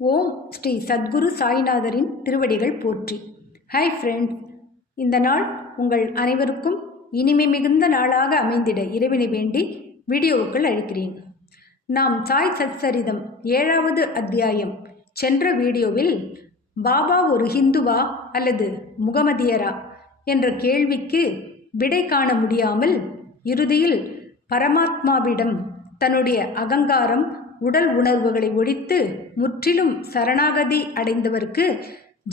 ஓம் ஸ்ரீ சத்குரு சாய்நாதரின் திருவடிகள் போற்றி. Hi friends, இந்த நாள் உங்கள் அனைவருக்கும் இனிமை மிகுந்த நாளாக அமைந்திட இறைவனை வேண்டி வீடியோவுக்குள் அழைக்கிறேன். நாம் சாய் சச்சரிதம் 7வது அத்தியாயம் சென்ற வீடியோவில் பாபா ஒரு ஹிந்துவா அல்லது முகமதியரா என்ற கேள்விக்கு விடை காண முடியாமல் இறுதியில் பரமாத்மாவிடம் தன்னுடைய அகங்காரம் உடல் உணர்வுகளை ஒழித்து முற்றிலும் சரணாகதி அடைந்தவருக்கு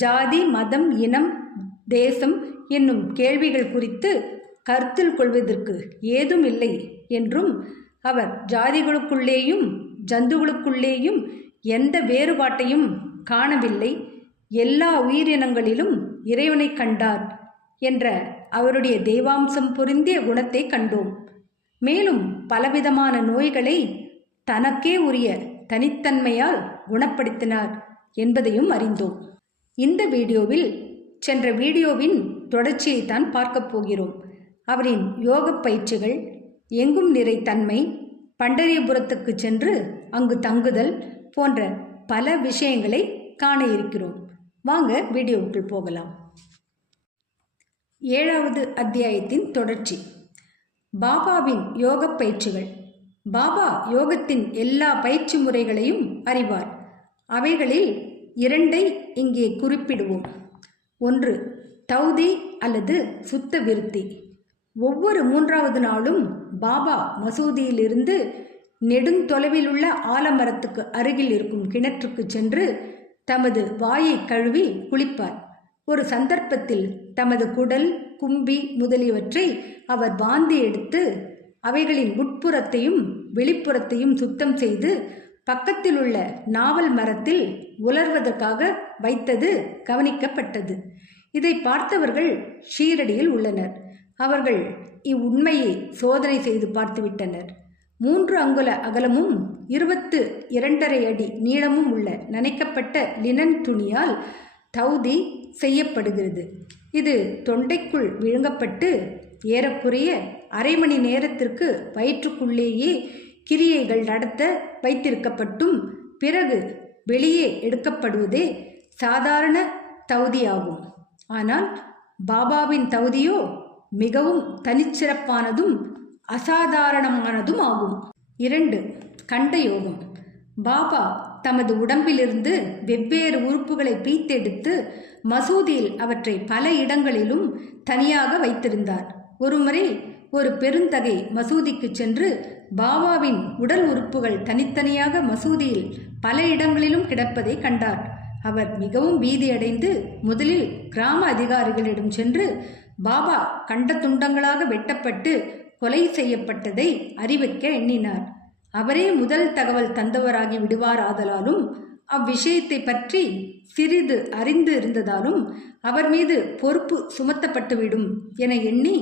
ஜாதி, மதம், இனம், தேசம் என்னும் கேள்விகள் குறித்து கருத்தில் கொள்வதற்கு ஏதும் இல்லை என்றும், அவர் ஜாதிகளுக்குள்ளேயும் ஜந்துகளுக்குள்ளேயும் எந்த வேறுபாட்டையும் காணவில்லை, எல்லா உயிரினங்களிலும் இறைவனை கண்டார் என்ற அவருடைய தெய்வாம்சம் பொருந்திய குணத்தை கண்டோம். மேலும் பலவிதமான நோய்களை தனக்கே உரிய தனித்தன்மையால் குணப்படுத்தினார் என்பதையும் அறிந்தோம். இந்த வீடியோவில் சென்ற வீடியோவின் தொடர்ச்சியை தான் பார்க்கப் போகிறோம். அவரின் யோக பயிற்சிகள், எங்கும் நிறை தன்மை, பண்டரிபுரத்துக்கு சென்று அங்கு தங்குதல் போன்ற பல விஷயங்களை காண இருக்கிறோம். வாங்க வீடியோவுக்குள் போகலாம். 7வது அத்தியாயத்தின் தொடர்ச்சி. பாபாவின் யோக பயிற்சிகள். பாபா யோகத்தின் எல்லா பயிற்சி முறைகளையும் அறிவார். அவைகளில் 2ஐ இங்கே குறிப்பிடுவோம். 1 தௌதி அல்லது சுத்த விருத்தி. ஒவ்வொரு 3வது நாளும் பாபா மசூதியிலிருந்து நெடுந்தொலைவில் உள்ள ஆலமரத்துக்கு அருகில் இருக்கும் கிணற்றுக்கு சென்று தமது வாயை கழுவி குளிப்பார். ஒரு சந்தர்ப்பத்தில் தமது குடல், கும்பி முதலியவற்றை அவர் வாந்தி எடுத்து அவைகளின் உட்புறத்தையும் வெளிப்புறத்தையும் சுத்தம் செய்து பக்கத்தில் உள்ள நாவல் மரத்தில் உலர்வதற்காக வைத்தது கவனிக்கப்பட்டது. இதை பார்த்தவர்கள் ஷீரடியில் உள்ளனர். அவர்கள் இவ்வுண்மையை சோதனை செய்து பார்த்துவிட்டனர். 3 அங்குல அகலமும் 22.5 அடி நீளமும் உள்ள நனைக்கப்பட்ட லினன் துணியால் தௌதி செய்யப்படுகிறது. இது தொண்டைக்குள் விழுங்கப்பட்டு ஏறக்குறைய அரை மணி நேரத்திற்கு வயிற்றுக்குள்ளேயே கிரியைகள் நடத்த வைத்திருக்கப்பட்டும் பிறகு வெளியே எடுக்கப்படுவதே சாதாரண தௌதியாகும். ஆனால் பாபாவின் தௌதியோ மிகவும் தனிச்சிறப்பானதும் அசாதாரணமானதும் ஆகும். 2 கண்ட யோகம். பாபா தமது உடம்பிலிருந்து வெவ்வேறு உறுப்புகளை பிரித்தெடுத்து மசூதியில் அவற்றை பல இடங்களிலும் தனியாக வைத்திருந்தார். ஒருமுறை ஒரு பெருந்தகை மசூதிக்கு சென்று பாபாவின் உடல் உறுப்புகள் தனித்தனியாக மசூதியில் பல இடங்களிலும் கிடப்பதை கண்டார். அவர் மிகவும் பீதியடைந்து முதலில் கிராம அதிகாரிகளிடம் சென்று பாபா கண்ட துண்டங்களாக வெட்டப்பட்டு கொலை செய்யப்பட்டதை அறிவிக்க எண்ணினார். அவரே முதல் தகவல் தந்தவராகி விடுவார் ஆதலாலும் அவ்விஷயத்தை பற்றி சிறிது அறிந்து இருந்ததாலும் அவர் மீது பொறுப்பு சுமத்தப்பட்டுவிடும் என எண்ணி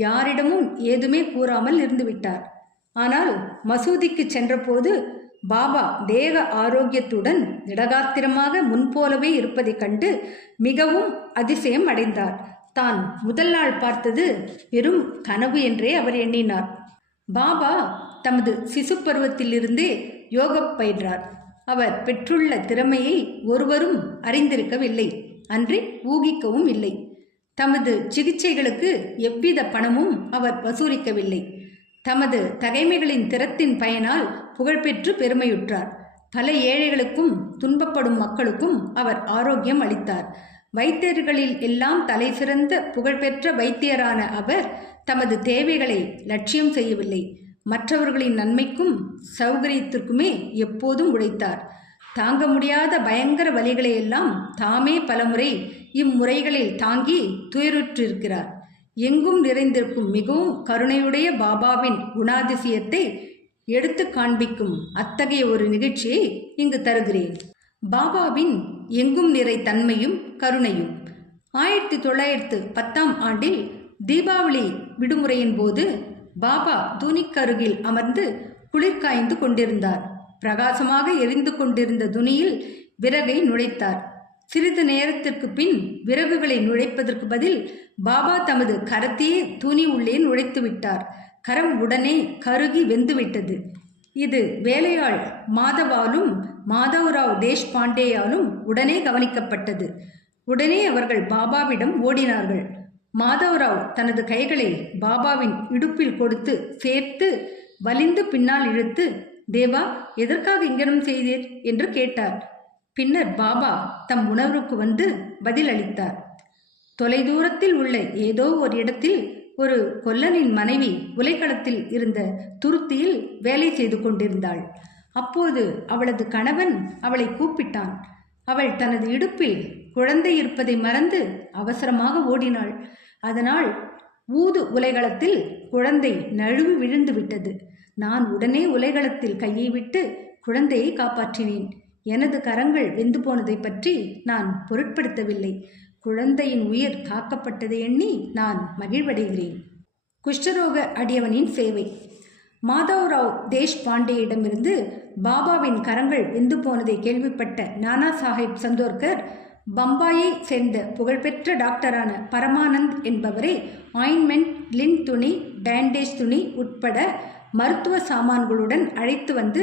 யாரிடமும் ஏதுமே கூறாமல் இருந்துவிட்டார். ஆனால் மசூதிக்கு சென்றபோது பாபா தேக ஆரோக்கியத்துடன் திடகாத்திரமாக முன்போலவே இருப்பதைக் கண்டு மிகவும் அதிசயம் அடைந்தார். தான் முதல் நாள் பார்த்தது வெறும் கனவு என்றே அவர் எண்ணினார். பாபா தமது சிசு பருவத்திலிருந்தே யோக பயின்றார். அவர் பெற்றுள்ள திறமையை ஒருவரும் அறிந்திருக்கவில்லை, அன்றி ஊகிக்கவும் இல்லை. தமது சிகிச்சைகளுக்கு எவ்வித பணமும் அவர் வசூலிக்கவில்லை. தமது தகைமைகளின் திறத்தின் பயனால் புகழ்பெற்று பெருமையுற்றார். பல ஏழைகளுக்கும் துன்பப்படும் மக்களுக்கும் அவர் ஆரோக்கியம் அளித்தார். வைத்தியர்களில் எல்லாம் தலை சிறந்த புகழ்பெற்ற வைத்தியரான அவர் தமது தேவைகளை லட்சியம் செய்யவில்லை. மற்றவர்களின் நன்மைக்கும் சௌகரியத்திற்குமே எப்போதும் உழைத்தார். தாங்க முடியாத பயங்கர வலிகளை எல்லாம் தாமே பலமுறை இம்முறைகளில் தாங்கி துயருற்றிருக்கிறார். எங்கும் நிறைந்திருக்கும் மிகவும் கருணையுடைய பாபாவின் குணாதிசயத்தை எடுத்து காண்பிக்கும் அத்தகைய ஒரு நிகழ்ச்சியை இங்கு தருகிறேன். பாபாவின் எங்கும் நிறை தன்மையும் கருணையும். 1910ஆம் ஆண்டில் தீபாவளி விடுமுறையின் போது பாபா துணிக்கருகில் அமர்ந்து குளிர் காய்ந்து கொண்டிருந்தார். பிரகாசமாக எரிந்து கொண்டிருந்த துணியில் விறகை நுழைத்தார். சிறிது நேரத்திற்கு பின் விறகுகளை நுழைப்பதற்கு பதில் பாபா தமது கரத்தையே துணி உள்ளே நுழைத்து விட்டார். கரம் உடனே கருகி வெந்துவிட்டது. இது வேலையாள் மாதவாலும் மாதவராவ் தேஷ்பாண்டேயாலும் உடனே கவனிக்கப்பட்டது. உடனே அவர்கள் பாபாவிடம் ஓடினார்கள். மாதவராவ் தனது கைகளை பாபாவின் இடுப்பில் கொடுத்து சேர்த்து வலிந்து பின்னால் இழுத்து, தேவா, எதற்காக இங்கனம் செய்தீர் என்று கேட்டார். பின்னர் பாபா தம் உணர்வுக்கு வந்து பதில் அளித்தார். தொலைதூரத்தில் உள்ள ஏதோ ஒரு இடத்தில் ஒரு கொல்லனின் மனைவி உலைக்களத்தில் இருந்த துருத்தியில் வேலை செய்து கொண்டிருந்தாள். அப்போது அவளது கணவன் அவளை கூப்பிட்டான். அவள் தனது இடுப்பில் குழந்தை இருப்பதை மறந்து அவசரமாக ஓடினாள். அதனால் ஊது உலைகளத்தில் குழந்தை நழுவி விழுந்து விட்டது. நான் உடனே உலைகளத்தில் கையை விட்டு குழந்தையை காப்பாற்றினேன். எனது கரங்கள் வெந்து போனதை பற்றி நான் பொருட்படுத்தவில்லை. குழந்தையின் உயிர் காக்கப்பட்டதை எண்ணி நான் மகிழ்வடைகிறேன். குஷ்டரோக அடியவனின் சேவை. மாதவராவ் தேஷ்பாண்டேயிடமிருந்து பாபாவின் கரங்கள் வெந்து போனதை கேள்விப்பட்ட நானா சாஹிப் சந்தோர்கர் பம்பாயை சேர்ந்த புகழ்பெற்ற டாக்டரான பரமானந்த் என்பவரை ஆயின்மெண்ட், லின் துணி, பேண்டேஜ் துணி உட்பட மருத்துவ சாமான்களுடன் அழைத்து வந்து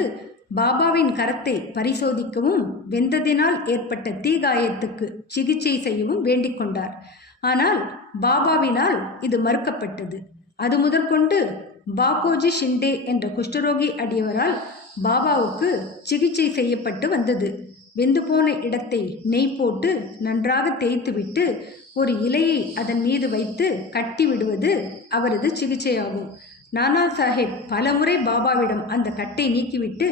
பாபாவின் கரத்தை பரிசோதிக்கவும் வெந்ததினால் ஏற்பட்ட தீகாயத்துக்கு சிகிச்சை செய்யவும் வேண்டிக் கொண்டார். ஆனால் பாபாவினால் இது மறுக்கப்பட்டது. அது முதற்கொண்டு பாகோஜி ஷிண்டே என்ற குஷ்டரோகி அடியவரால் பாபாவுக்கு சிகிச்சை செய்யப்பட்டு வந்தது. வெந்து போன இடத்தை நெய் போட்டு நன்றாக தேய்த்துவிட்டு ஒரு இலையை அதன் மீது வைத்து கட்டி விடுவது அவரது சிகிச்சையாகும். நானா சாஹேப் பலமுறை பாபாவிடம் அந்த கட்டை நீக்கிவிட்டு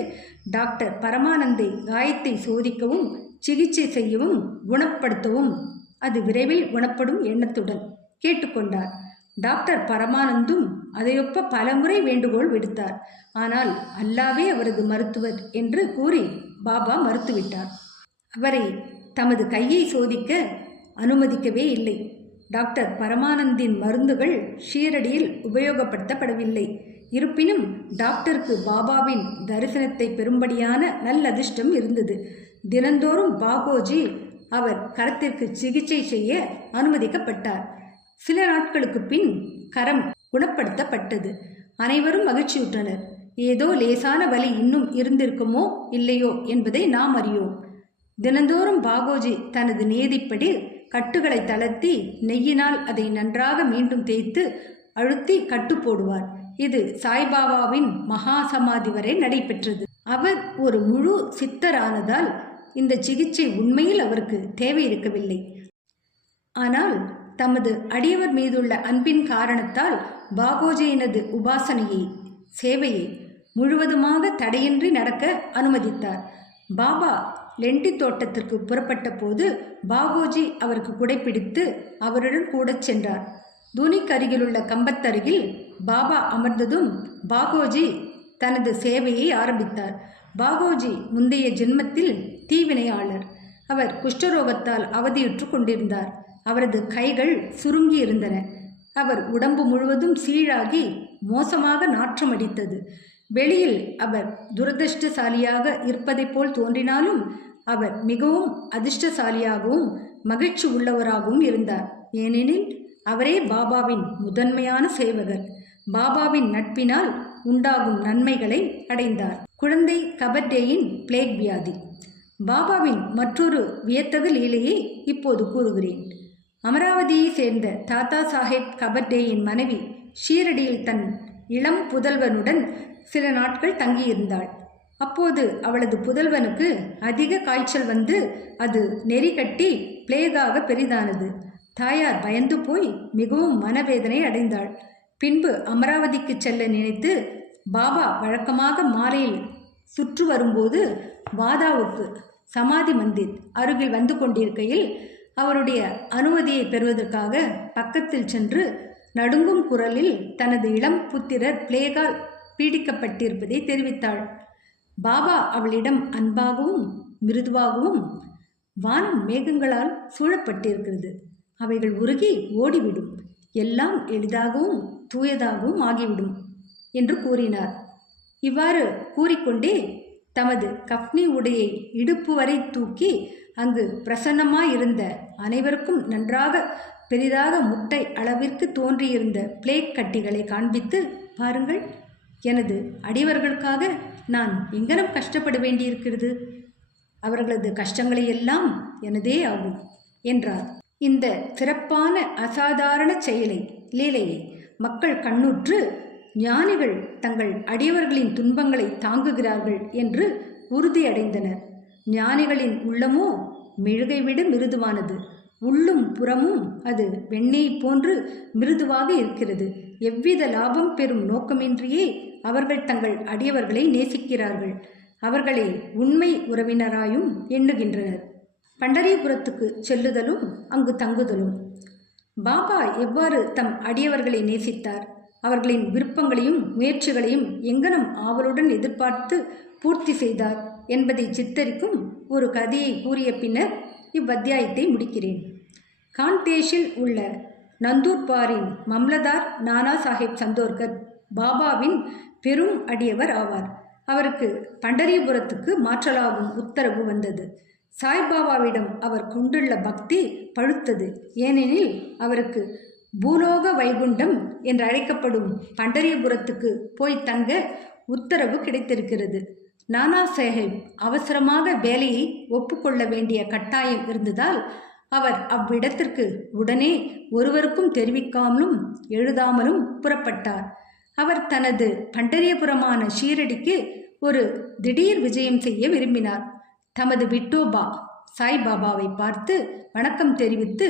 டாக்டர் பரமானந்தை காயத்தை சோதிக்கவும் சிகிச்சை செய்யவும் குணப்படுத்தவும் அது விரைவில் குணப்படும் எண்ணத்துடன் கேட்டுக்கொண்டார். டாக்டர் பரமானந்தும் அதையொப்ப பலமுறை வேண்டுகோள் விடுத்தார். ஆனால் அல்லாவே அவரது மருத்துவர் என்று கூறி பாபா மறுத்துவிட்டார். அவரை தமது கையை சோதிக்க அனுமதிக்கவே இல்லை. டாக்டர் பரமானந்தின் மருந்துகள் ஷீரடியில் உபயோகப்படுத்தப்படவில்லை. இருப்பினும் டாக்டருக்கு பாபாவின் தரிசனத்தை பெறும்படியான நல்லதிர்ஷ்டம் இருந்தது. தினந்தோறும் பாகோஜி அவர் கரத்திற்கு சிகிச்சை செய்ய அனுமதிக்கப்பட்டார். சில நாட்களுக்கு பின் கரம் குணப்படுத்தப்பட்டது. அனைவரும் மகிழ்ச்சியுற்றனர். ஏதோ லேசான வலி இன்னும் இருந்திருக்குமோ இல்லையோ என்பதை நாம் அறியோம். தினந்தோறும் பாகோஜி தனது நியதிப்படி கட்டுகளை தளர்த்தி நெய்யினால் அதை நன்றாக மீண்டும் தேய்த்து அழுத்தி கட்டு போடுவார். இது சாய்பாபாவின் மகா சமாதி வரை நடைபெற்றது. அவர் ஒரு முழு சித்தரானதால் இந்த சிகிச்சை உண்மையில் அவருக்கு தேவை இருக்கவில்லை. ஆனால் தமது அடியவர் மீதுள்ள அன்பின் காரணத்தால் பாகோஜியினது உபாசனையை, சேவையை முழுவதுமாக தடையின்றி நடக்க அனுமதித்தார். பாபா லெண்டி தோட்டத்திற்கு புறப்பட்ட போது பாகோஜி அவருக்கு குடைப்பிடித்து அவருடன் கூட சென்றார். தூணிக்கு அருகிலுள்ள கம்பத்தருகில் பாபா அமர்ந்ததும் பாகோஜி தனது சேவையை ஆரம்பித்தார். பாகோஜி முந்தைய ஜென்மத்தில் தீவினையாளர். அவர் குஷ்டரோகத்தால் அவதியுற்று கொண்டிருந்தார். அவரது கைகள் சுருங்கி இருந்தன. அவர் உடம்பு முழுவதும் சீழாகி மோசமாக நாற்றம் அடித்தது. வெளியில் அவர் துரதிர்ஷ்டசாலியாக இருப்பதை போல் தோன்றினாலும் அவர் மிகவும் அதிர்ஷ்டசாலியாகவும் மகிழ்ச்சி உள்ளவராகவும் இருந்தார். ஏனெனில் அவரே பாபாவின் முதன்மையான சேவகர். பாபாவின் நட்பினால் உண்டாகும் நன்மைகளை அடைந்தார். குழந்தை கபர்டேயின் பிளேக் வியாதி. பாபாவின் மற்றொரு வியத்தகு லீலையை இப்போது கூறுகிறேன். அமராவதியை சேர்ந்த தாத்தா சாஹேப் கபர்டேயின் மனைவி ஷீரடியில் தன் இளம் புதல்வனுடன் சில நாட்கள் தங்கியிருந்தாள். அப்போது அவளது புதல்வனுக்கு அதிக காய்ச்சல் வந்து அது நெறி கட்டி பிளேகாக பெரிதானது. தாயார் பயந்து போய் மிகவும் மனவேதனை அடைந்தாள். பின்பு அமராவதிக்கு செல்ல நினைத்து பாபா வழக்கமாக மாலையில் சுற்று வரும்போது வாதாவுக்கு சமாதி மந்திர் அருகில் வந்து கொண்டிருக்கையில் அவருடைய அனுமதியை பெறுவதற்காக பக்கத்தில் சென்று நடுங்கும் குரலில் தனது இளம் புத்திரர் பிளேகால் பீடிக்கப்பட்டிருப்பதை தெரிவித்தாள். பாபா அவளிடம் அன்பாகவும் மிருதுவாகவும், வானம் மேகங்களால் சூழப்பட்டிருக்கிறது, அவைகள் உருகி ஓடிவிடும், எல்லாம் எளிதாகவும் தூயதாகவும் ஆகிவிடும் என்று கூறினார். இவ்வாறு கூறிக்கொண்டே தமது கஃப்னி உடையை இடுப்பு வரை தூக்கி அங்கு பிரசன்னமாயிருந்த அனைவருக்கும் நன்றாக பெரிதாக முட்டை அளவிற்கு தோன்றியிருந்த பிளேக் கட்டிகளை காண்பித்து, பாருங்கள், எனது அடியவர்களுக்காக நான் எங்கனம் கஷ்டப்பட வேண்டியிருக்கிறது. அவர்களது கஷ்டங்களையெல்லாம் எனதே ஆகும் என்றார். இந்த சிறப்பான அசாதாரண செயலை லீலையை மக்கள் கண்ணுற்று ஞானிகள் தங்கள் அடியவர்களின் துன்பங்களை தாங்குகிறார்கள் என்று உறுதியடைந்தனர். ஞானிகளின் உள்ளமோ மெழுகை விட மிருதுவானது. உள்ளும் புறமும் அது வெண்ணெய் போன்று மிருதுவாக இருக்கிறது. எவ்வித லாபம் பெறும் நோக்கமின்றியே அவர்கள் தங்கள் அடியவர்களை நேசிக்கிறார்கள். அவர்களை உண்மை உறவினராயும் எண்ணுகின்றனர். பண்டரிபுரத்துக்கு செல்லுதலும் அங்கு தங்குதலும். பாபா எவ்வாறு தம் அடியவர்களை நேசித்தார், அவர்களின் விருப்பங்களையும் முயற்சிகளையும் எங்கனம் ஆவலுடன் எதிர்பார்த்து பூர்த்தி செய்தார் என்பதை சித்தரிக்கும் ஒரு கதையை கூறிய பின்னர் இவ்வத்தியாயத்தை முடிக்கிறேன். காந்தேஷில் உள்ள நந்தூர்பாரின் மம்லதார் நானா சாஹேப் சந்தோர்கர் பாபாவின் பெரும் அடியவர் ஆவார். அவருக்கு பண்டரிபுரத்துக்கு மாற்றலாகும் உத்தரவு வந்தது. சாய்பாபாவிடம் அவர் கொண்டுள்ள பக்தி பழுத்தது. ஏனெனில் அவருக்கு பூலோக வைகுண்டம் என்று அழைக்கப்படும் பண்டரிபுரத்துக்கு போய் தங்க உத்தரவு கிடைத்திருக்கிறது. நானா சாஹேப் அவசரமாக வேலையை ஒப்புக்கொள்ள வேண்டிய கட்டாயம் இருந்ததால் அவர் அவ்விடத்திற்கு உடனே ஒருவருக்கும் தெரிவிக்காமலும் எழுதாமலும் புறப்பட்டார். அவர் தனது பண்டரியபுரமான ஷீரடிக்கு ஒரு திடீர் விஜயம் செய்ய விரும்பினார். தமது விட்டோபா சாய்பாபாவை பார்த்து வணக்கம் தெரிவித்து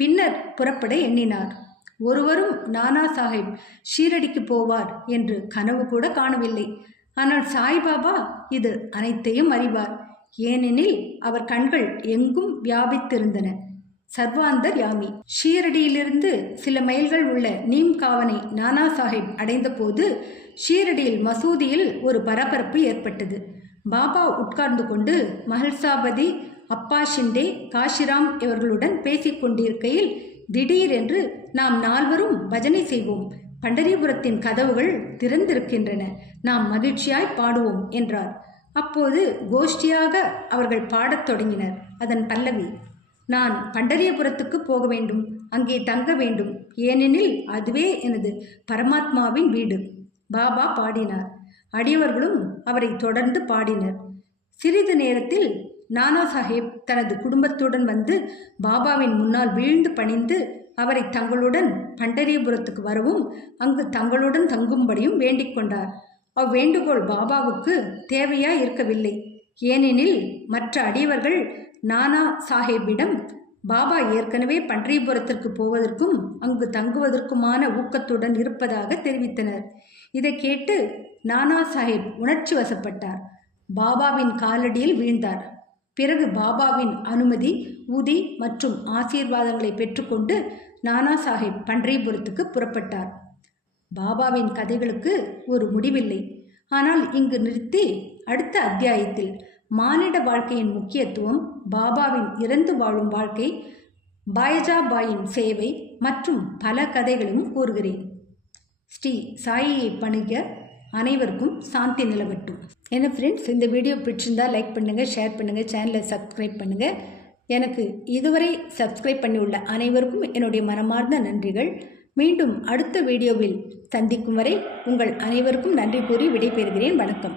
பின்னர் புறப்பட எண்ணினார். ஒருவரும் நானா சாஹேப் ஷீரடிக்கு போவார் என்று கனவு கூட காணவில்லை. ஆனால் சாய்பாபா இது அனைத்தையும் அறிவார். ஏனெனில் அவர் கண்கள் எங்கும் வியாபித்திருந்தன. சர்வாந்தர் யாமி. ஷீரடியிலிருந்து சில மைல்கள் உள்ள நீம்காவனை நானா சாஹேப் அடைந்த போது ஷீரடியில் மசூதியில் ஒரு பரபரப்பு ஏற்பட்டது. பாபா உட்கார்ந்து கொண்டு மஹல்சாபதி, அப்பா ஷிண்டே, காஷிராம் இவர்களுடன் பேசிக்கொண்டிருக்கையில் திடீரென்று நாம் நால்வரும் பஜனை செய்வோம், பண்டரிபுரத்தின் கதவுகள் திறந்திருக்கின்றன, நாம் மகிழ்ச்சியாய் பாடுவோம் என்றார். அப்போது கோஷ்டியாக அவர்கள் பாடத் தொடங்கினர். அதன் பல்லவி: நான் பண்டரிபுரத்துக்கு போக வேண்டும், அங்கே தங்க வேண்டும், ஏனெனில் அதுவே எனது பரமாத்மாவின் வீடு. பாபா பாடினார். அடியவர்களும் அவரை தொடர்ந்து பாடினர். சிறிது நேரத்தில் நானா சாஹேப் தனது குடும்பத்துடன் வந்து பாபாவின் முன்னால் வீழ்ந்து பணிந்து அவரை தங்களுடன் பண்டரிபுரத்துக்கு வரவும் அங்கு தங்களுடன் தங்கும்படியும் வேண்டிக் கொண்டார். அவ்வேண்டுகோள் பாபாவுக்கு தேவையாய் இருக்கவில்லை. ஏனெனில் மற்ற அடியவர்கள் நானா சாஹேப்பிடம் பாபா ஏற்கனவே பண்டரிபுரத்திற்கு போவதற்கும் அங்கு தங்குவதற்குமான ஊக்கத்துடன் இருப்பதாக தெரிவித்தனர். இதை கேட்டு நானா சாஹேப் உணர்ச்சி வசப்பட்டார். பாபாவின் காலடியில் வீழ்ந்தார். பிறகு பாபாவின் அனுமதி, உதி மற்றும் ஆசீர்வாதங்களை பெற்றுக்கொண்டு நானா சாஹேப் பண்டரிபுரத்துக்கு புறப்பட்டார். பாபாவின் கதைகளுக்கு ஒரு முடிவில்லை. ஆனால் இங்கு நிறுத்தி அடுத்த அத்தியாயத்தில் மானிட வாழ்க்கையின் முக்கியத்துவம், பாபாவின் இறந்து வாழும் வாழ்க்கை, பாய்ஜாபாயின் சேவை மற்றும் பல கதைகளையும் கூறுகிறேன். ஸ்ரீ சாயியை பணிக. அனைவருக்கும் சாந்தி நிலவட்டும். என்ன ஃப்ரெண்ட்ஸ், இந்த வீடியோ பிடிச்சிருந்தால் லைக் பண்ணுங்கள், ஷேர் பண்ணுங்கள், சேனலை சப்ஸ்கிரைப் பண்ணுங்கள். எனக்கு இதுவரை சப்ஸ்கிரைப் பண்ணியுள்ள அனைவருக்கும் என்னுடைய மனமார்ந்த நன்றிகள். மீண்டும் அடுத்த வீடியோவில் சந்திக்கும் வரை உங்கள் அனைவருக்கும் நன்றி கூறி விடைபெறுகிறேன். வணக்கம்.